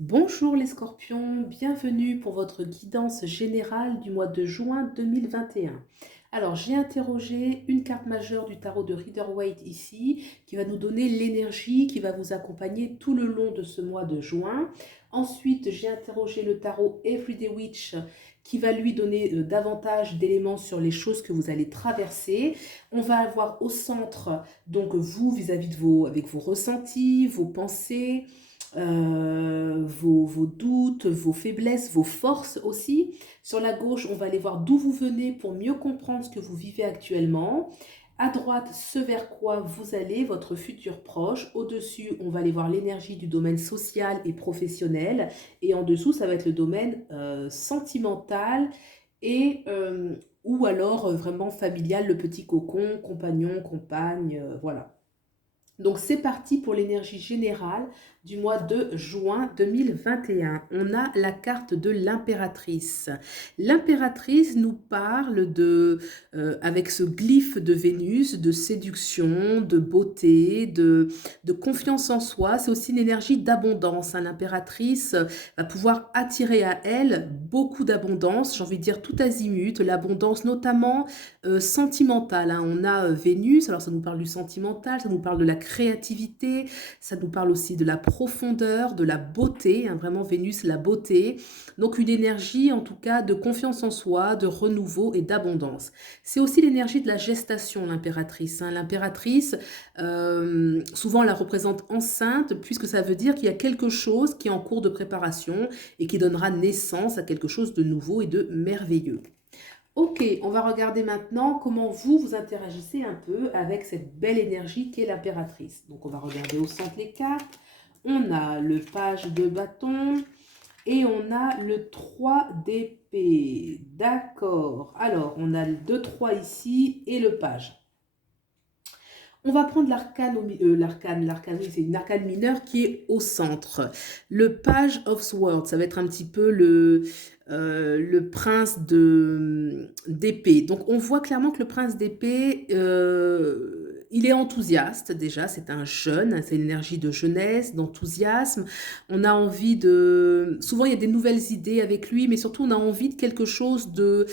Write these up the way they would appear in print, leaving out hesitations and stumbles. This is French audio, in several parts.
Bonjour les scorpions, bienvenue pour votre guidance générale du mois de juin 2021. Alors, j'ai interrogé une carte majeure du tarot de Rider-Waite ici, qui va nous donner l'énergie qui va vous accompagner tout le long de ce mois de juin. Ensuite, j'ai interrogé le tarot Everyday Witch, qui va lui donner davantage d'éléments sur les choses que vous allez traverser. On va avoir au centre, donc vous, vis-à-vis de avec vos ressentis, vos pensées, vos doutes, vos faiblesses, vos forces aussi. Sur la gauche, on va aller voir d'où vous venez pour mieux comprendre ce que vous vivez actuellement. À droite, ce vers quoi vous allez, votre futur proche. Au-dessus, on va aller voir l'énergie du domaine social et professionnel. Et en dessous, ça va être le domaine sentimental et ou alors vraiment familial, le petit cocon, compagnon, compagne, voilà. Donc c'est parti pour l'énergie générale du mois de juin 2021. On a la carte de l'impératrice. L'impératrice nous parle avec ce glyphe de Vénus, de séduction, de beauté, de confiance en soi. C'est aussi une énergie d'abondance, hein. L'impératrice va pouvoir attirer à elle beaucoup d'abondance, j'ai envie de dire tout azimut, l'abondance notamment sentimentale, hein. On a Vénus, alors ça nous parle du sentimental, ça nous parle de la créativité, ça nous parle aussi de la profondeur, de la beauté, hein, vraiment Vénus, la beauté. Donc une énergie en tout cas de confiance en soi, de renouveau et d'abondance. C'est aussi l'énergie de la gestation, l'impératrice, hein. L'impératrice, souvent on la représente enceinte, puisque ça veut dire qu'il y a quelque chose qui est en cours de préparation et qui donnera naissance à quelque chose de nouveau et de merveilleux. Ok, on va regarder maintenant comment vous interagissez un peu avec cette belle énergie qu'est l'impératrice. Donc on va regarder au centre les cartes. On a le page de bâton et on a le 3 d'épée. D'accord. Alors, on a le 2-3 ici et le page. On va prendre l'arcane, oui, c'est une arcane mineure qui est au centre. Le Page of Swords, ça va être un petit peu le prince d'épée. Donc on voit clairement que le prince d'épée, il est enthousiaste déjà, c'est un jeune, c'est une énergie de jeunesse, d'enthousiasme. On a envie de... Souvent il y a des nouvelles idées avec lui, mais surtout on a envie de quelque chose de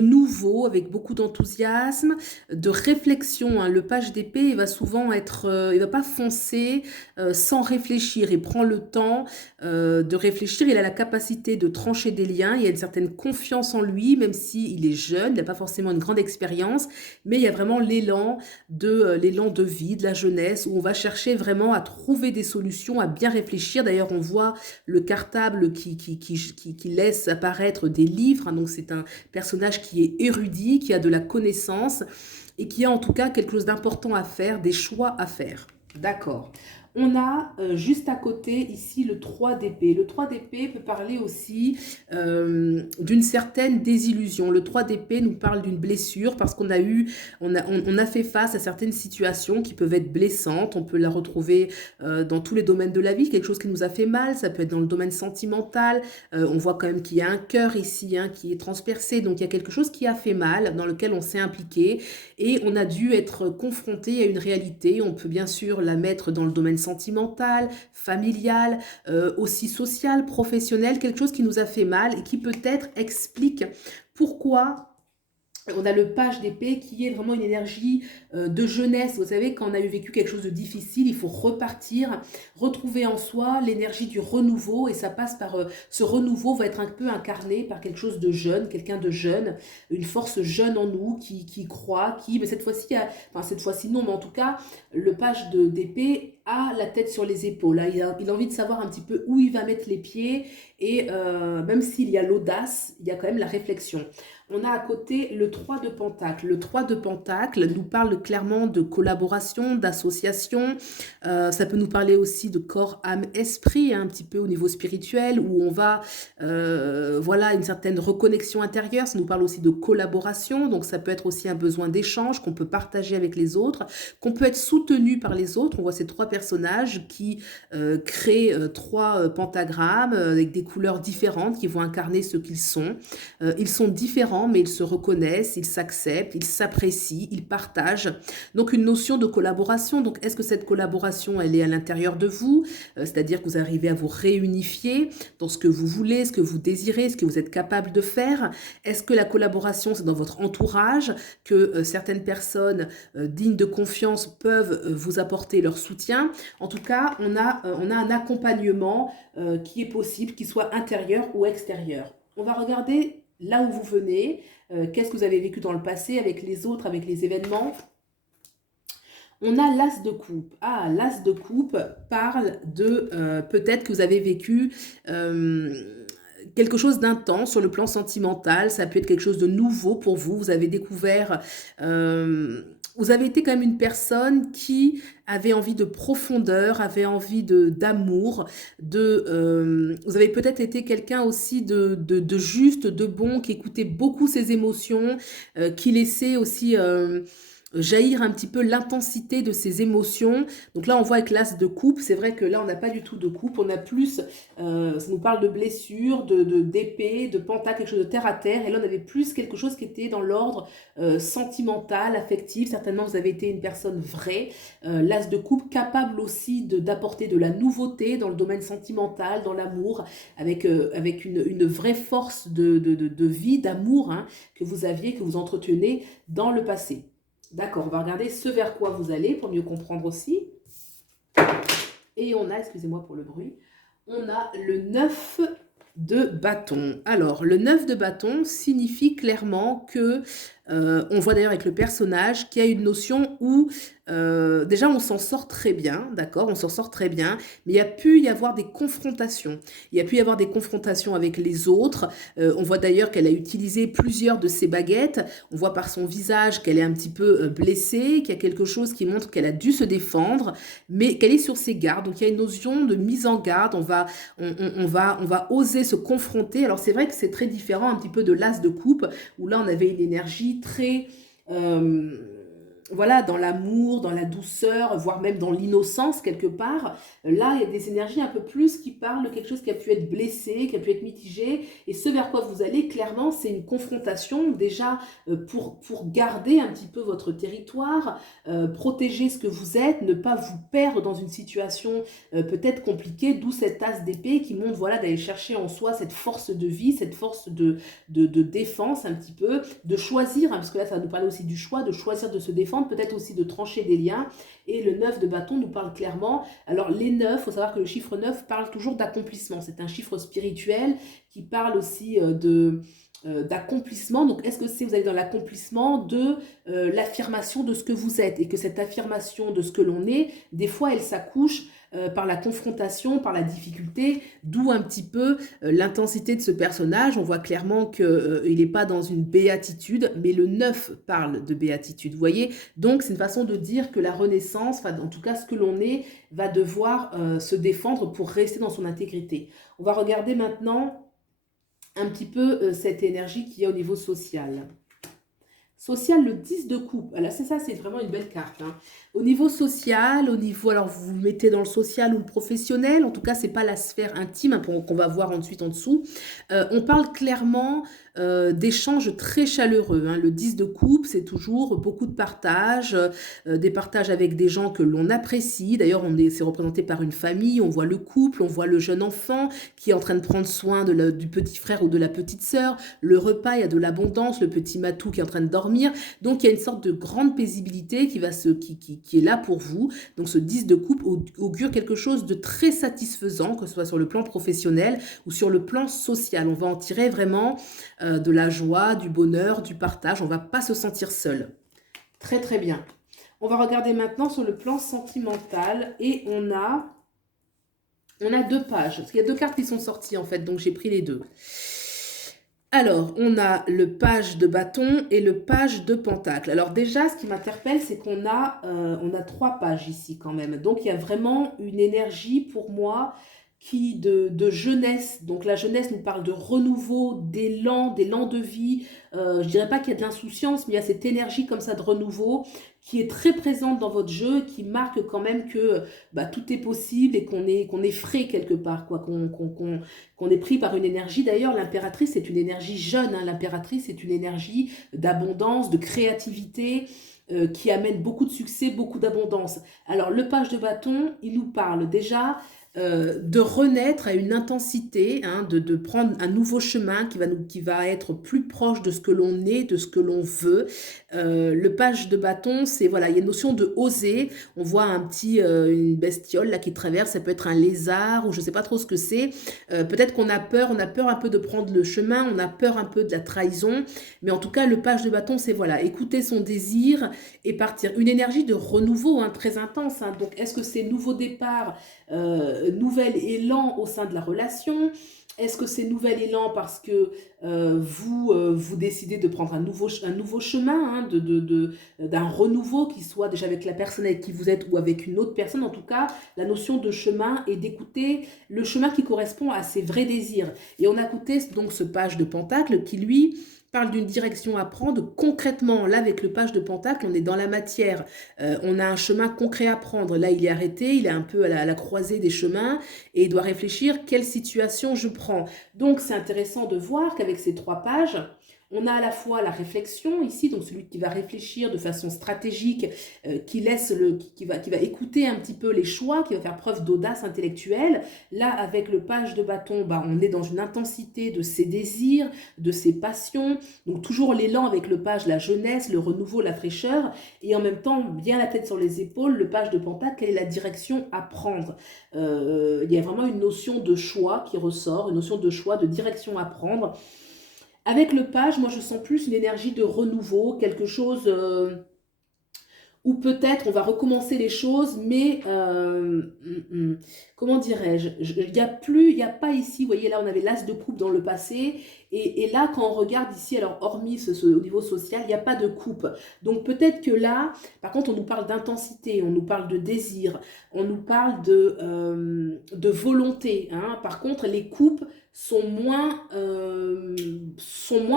nouveau, avec beaucoup d'enthousiasme, de réflexion, hein. Le page d'épée, il va souvent être, il va pas foncer sans réfléchir. Il prend le temps de réfléchir. Il a la capacité de trancher des liens. Il y a une certaine confiance en lui, même s'il est jeune. Il n'a pas forcément une grande expérience, mais il y a vraiment l'élan de vie, de la jeunesse, où on va chercher vraiment à trouver des solutions, à bien réfléchir. D'ailleurs, on voit le cartable qui laisse apparaître des livres, hein. Donc c'est un personnage qui est érudit, qui a de la connaissance et qui a en tout cas quelque chose d'important à faire, des choix à faire. D'accord. On a juste à côté ici le 3 d'épée. Le 3 d'épée peut parler aussi d'une certaine désillusion. Le 3 d'épée nous parle d'une blessure parce on a fait face à certaines situations qui peuvent être blessantes. On peut la retrouver dans tous les domaines de la vie, quelque chose qui nous a fait mal. Ça peut être dans le domaine sentimental. On voit quand même qu'il y a un cœur ici, hein, qui est transpercé. Donc il y a quelque chose qui a fait mal, dans lequel on s'est impliqué et on a dû être confronté à une réalité. On peut bien sûr la mettre dans le domaine sentimental, familial, aussi social, professionnel, quelque chose qui nous a fait mal et qui peut-être explique pourquoi on a le page d'épée qui est vraiment une énergie de jeunesse. Vous savez, quand on a eu vécu quelque chose de difficile, il faut repartir, retrouver en soi l'énergie du renouveau. Et ça passe par... ce renouveau va être un peu incarné par quelque chose de jeune, quelqu'un de jeune, une force jeune en nous qui croit, mais cette fois-ci, enfin cette fois-ci non, mais en tout cas, le page d'épée a la tête sur les épaules. Là, il a envie de savoir un petit peu où il va mettre les pieds. Et même s'il y a l'audace, il y a quand même la réflexion. On a à côté le 3 de Pentacle. Le 3 de Pentacle nous parle clairement de collaboration, d'association. Ça peut nous parler aussi de corps, âme, esprit, hein, un petit peu au niveau spirituel, où on va, voilà, une certaine reconnexion intérieure. Ça nous parle aussi de collaboration, donc ça peut être aussi un besoin d'échange qu'on peut partager avec les autres, qu'on peut être soutenu par les autres. On voit ces trois personnages qui créent trois pentagrammes avec des couleurs différentes qui vont incarner ce qu'ils sont. Ils sont différents différents, mais ils se reconnaissent, ils s'acceptent, ils s'apprécient, ils partagent. Donc une notion de collaboration. Donc est-ce que cette collaboration, elle est à l'intérieur de vous? C'est-à-dire que vous arrivez à vous réunifier dans ce que vous voulez, ce que vous désirez, ce que vous êtes capable de faire? Est-ce que la collaboration, c'est dans votre entourage, que certaines personnes dignes de confiance peuvent vous apporter leur soutien? En tout cas, on a un accompagnement qui est possible, qu'il soit intérieur ou extérieur. On va regarder là où vous venez, qu'est-ce que vous avez vécu dans le passé avec les autres, avec les événements. On a l'as de coupe. Ah, l'as de coupe parle de peut-être que vous avez vécu quelque chose d'intense sur le plan sentimental. Ça peut être quelque chose de nouveau pour vous. Vous avez découvert... vous avez été quand même une personne qui avait envie de profondeur, avait envie d'amour, vous avez peut-être été quelqu'un aussi de juste, de bon, qui écoutait beaucoup ses émotions, qui laissait aussi jaillir un petit peu l'intensité de ses émotions. Donc là, on voit avec l'as de coupe, c'est vrai que là, on n'a pas du tout de coupe, on a plus, ça nous parle de blessure, d'épée, de pentacle, quelque chose de terre à terre, et là, on avait plus quelque chose qui était dans l'ordre sentimental, affectif. Certainement, vous avez été une personne vraie, l'as de coupe, capable aussi d'apporter de la nouveauté dans le domaine sentimental, dans l'amour, avec une vraie force de vie, d'amour, hein, que vous aviez, que vous entretenez dans le passé. D'accord, on va regarder ce vers quoi vous allez pour mieux comprendre aussi. Et on a, excusez-moi pour le bruit, on a le 9 de bâton. Alors, le 9 de bâton signifie clairement que, on voit d'ailleurs avec le personnage, qu'il y a une notion où, déjà on s'en sort très bien, d'accord, on s'en sort très bien, mais il y a pu y avoir des confrontations. Il y a pu y avoir des confrontations avec les autres. On voit d'ailleurs qu'elle a utilisé plusieurs de ses baguettes. On voit par son visage qu'elle est un petit peu blessée, qu'il y a quelque chose qui montre qu'elle a dû se défendre, mais qu'elle est sur ses gardes. Donc il y a une notion de mise en garde. On va oser se confronter. Alors c'est vrai que c'est très différent un petit peu de l'as de coupe, où là on avait une énergie très... voilà, dans l'amour, dans la douceur, voire même dans l'innocence quelque part. Là, il y a des énergies un peu plus qui parlent de quelque chose qui a pu être blessé, qui a pu être mitigé. Et ce vers quoi vous allez, clairement, c'est une confrontation déjà pour garder un petit peu votre territoire, protéger ce que vous êtes, ne pas vous perdre dans une situation peut-être compliquée, d'où cette as d'épée qui montre, voilà, d'aller chercher en soi cette force de vie, cette force de défense un petit peu, de choisir, hein, parce que là, ça va nous parler aussi du choix, de choisir de se défendre, peut-être aussi de trancher des liens. Et le 9 de bâton nous parle clairement. Alors les 9, il faut savoir que le chiffre 9 parle toujours d'accomplissement. C'est un chiffre spirituel qui parle aussi d'accomplissement. Donc est-ce que vous allez dans l'accomplissement de l'affirmation de ce que vous êtes, et que cette affirmation de ce que l'on est, des fois elle s'accouche par la confrontation, par la difficulté, d'où un petit peu l'intensité de ce personnage. On voit clairement qu'il n'est pas dans une béatitude, mais le 9 parle de béatitude, vous voyez. Donc c'est une façon de dire que la renaissance, enfin en tout cas ce que l'on est, va devoir se défendre pour rester dans son intégrité. On va regarder maintenant un petit peu cette énergie qu'il y a au niveau social. Social, le 10 de coupe. Alors c'est ça, c'est vraiment une belle carte, hein. Au niveau social, au niveau, alors vous vous mettez dans le social ou le professionnel, en tout cas c'est pas la sphère intime, hein, qu'on va voir ensuite en dessous. On parle clairement d'échanges très chaleureux, hein. Le 10 de coupe, c'est toujours beaucoup de partages, des partages avec des gens que l'on apprécie. D'ailleurs, c'est représenté par une famille, on voit le couple, on voit le jeune enfant qui est en train de prendre soin du petit frère ou de la petite sœur. Le repas, il y a de l'abondance, le petit matou qui est en train de dormir. Donc il y a une sorte de grande paisibilité qui est là pour vous. Donc ce 10 de coupe augure quelque chose de très satisfaisant, que ce soit sur le plan professionnel ou sur le plan social. On va en tirer vraiment de la joie, du bonheur, du partage. On ne va pas se sentir seul. Très très bien. On va regarder maintenant sur le plan sentimental, et on a 2 pages. Parce qu'il y a 2 cartes qui sont sorties en fait, donc j'ai pris les 2. Alors, on a le page de bâton et le page de pentacle. Alors déjà, ce qui m'interpelle, c'est qu'on a 3 pages ici quand même. Donc, il y a vraiment une énergie pour moi de jeunesse. Donc la jeunesse nous parle de renouveau, d'élan de vie. Je dirais pas qu'il y a de l'insouciance, mais il y a cette énergie comme ça de renouveau qui est très présente dans votre jeu, qui marque quand même que bah, tout est possible et qu'on est frais quelque part, quoi, qu'on est pris par une énergie. D'ailleurs, l'impératrice est une énergie jeune, hein. L'impératrice est une énergie d'abondance, de créativité, qui amène beaucoup de succès, beaucoup d'abondance. Alors, le page de bâton, il nous parle déjà de renaître à une intensité, hein, de prendre un nouveau chemin qui va être plus proche de ce que l'on est, de ce que l'on veut. Le page de bâton, c'est voilà, il y a une notion de oser. On voit une bestiole là qui traverse, ça peut être un lézard ou je ne sais pas trop ce que c'est. Peut-être qu'on a peur un peu de prendre le chemin, on a peur un peu de la trahison, mais en tout cas, le page de bâton, c'est voilà, écouter son désir et partir. Une énergie de renouveau, hein, très intense, hein. Donc, est-ce que c'est nouveau départ, nouvel élan au sein de la relation? Est-ce que c'est nouvel élan parce que vous décidez de prendre un nouveau chemin, hein, d'un renouveau qui soit déjà avec la personne avec qui vous êtes ou avec une autre personne? En tout cas, la notion de chemin et d'écouter le chemin qui correspond à ses vrais désirs. Et on a écouté donc ce page de Pentacle qui, lui, parle d'une direction à prendre concrètement. Là, avec le page de Pentacle, on est dans la matière. On a un chemin concret à prendre. Là, il est arrêté, il est un peu à la croisée des chemins et il doit réfléchir quelle situation je prends. Donc, c'est intéressant de voir qu'avec ces 3 pages, on a à la fois la réflexion ici, donc celui qui va réfléchir de façon stratégique, qui va écouter un petit peu les choix, qui va faire preuve d'audace intellectuelle. Là, avec le page de bâton, bah, on est dans une intensité de ses désirs, de ses passions. Donc toujours l'élan avec le page, la jeunesse, le renouveau, la fraîcheur. Et en même temps, bien la tête sur les épaules, le page de Pentacle, quelle est la direction à prendre? Il y a vraiment une notion de choix qui ressort, une notion de choix, de direction à prendre. Avec le page, moi je sens plus une énergie de renouveau, quelque chose où peut-être on va recommencer les choses, mais comment dirais-je, il n'y a pas ici, vous voyez là on avait l'as de coupe dans le passé, et là quand on regarde ici, alors hormis au niveau social, il n'y a pas de coupe. Donc peut-être que là, par contre on nous parle d'intensité, on nous parle de désir, on nous parle de volonté, hein. Par contre les coupes sont moins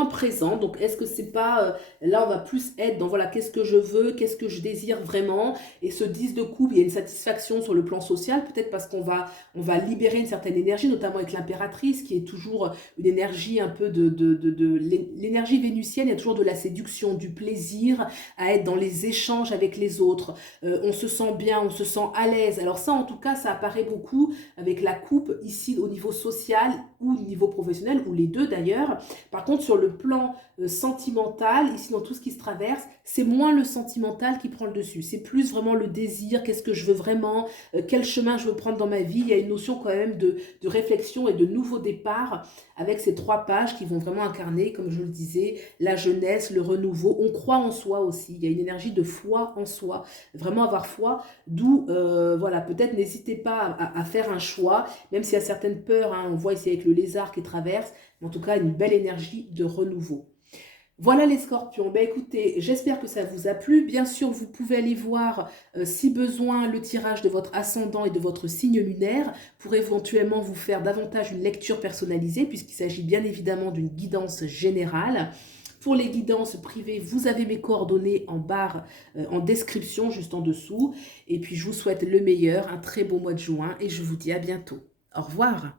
présentes, donc est-ce que c'est pas, là on va plus être dans voilà, qu'est-ce que je veux, qu'est-ce que je désire vraiment, et ce 10 de coupe, il y a une satisfaction sur le plan social, peut-être parce on va libérer une certaine énergie, notamment avec l'impératrice, qui est toujours une énergie un peu l'énergie vénusienne, il y a toujours de la séduction, du plaisir à être dans les échanges avec les autres. On se sent bien, on se sent à l'aise. Alors ça, en tout cas, ça apparaît beaucoup avec la coupe ici au niveau social ou au niveau professionnel, ou les deux d'ailleurs. Par contre, sur le plan sentimental, ici dans tout ce qui se traverse, c'est moins le sentimental qui prend le dessus. C'est plus vraiment le désir, qu'est-ce que je veux vraiment, quel chemin je veux prendre dans ma vie. Il y a une notion quand même de réflexion et de nouveau départ avec ces 3 pages qui vont vraiment incarner, comme je le disais, la jeunesse, le renouveau. On croit en soi aussi. Il y a une énergie de foi en soi, vraiment avoir foi. D'où, voilà, peut-être n'hésitez pas à faire un choix, même s'il y a certaines peurs, hein, on voit ici avec le lézard qui traverse, mais en tout cas une belle énergie de renouveau. Voilà les scorpions, ben écoutez, j'espère que ça vous a plu. Bien sûr, vous pouvez aller voir, si besoin, le tirage de votre ascendant et de votre signe lunaire pour éventuellement vous faire davantage une lecture personnalisée, puisqu'il s'agit bien évidemment d'une guidance générale. Pour les guidances privées, vous avez mes coordonnées en barre, en description, juste en dessous. Et puis, je vous souhaite le meilleur, un très beau mois de juin et je vous dis à bientôt. Au revoir.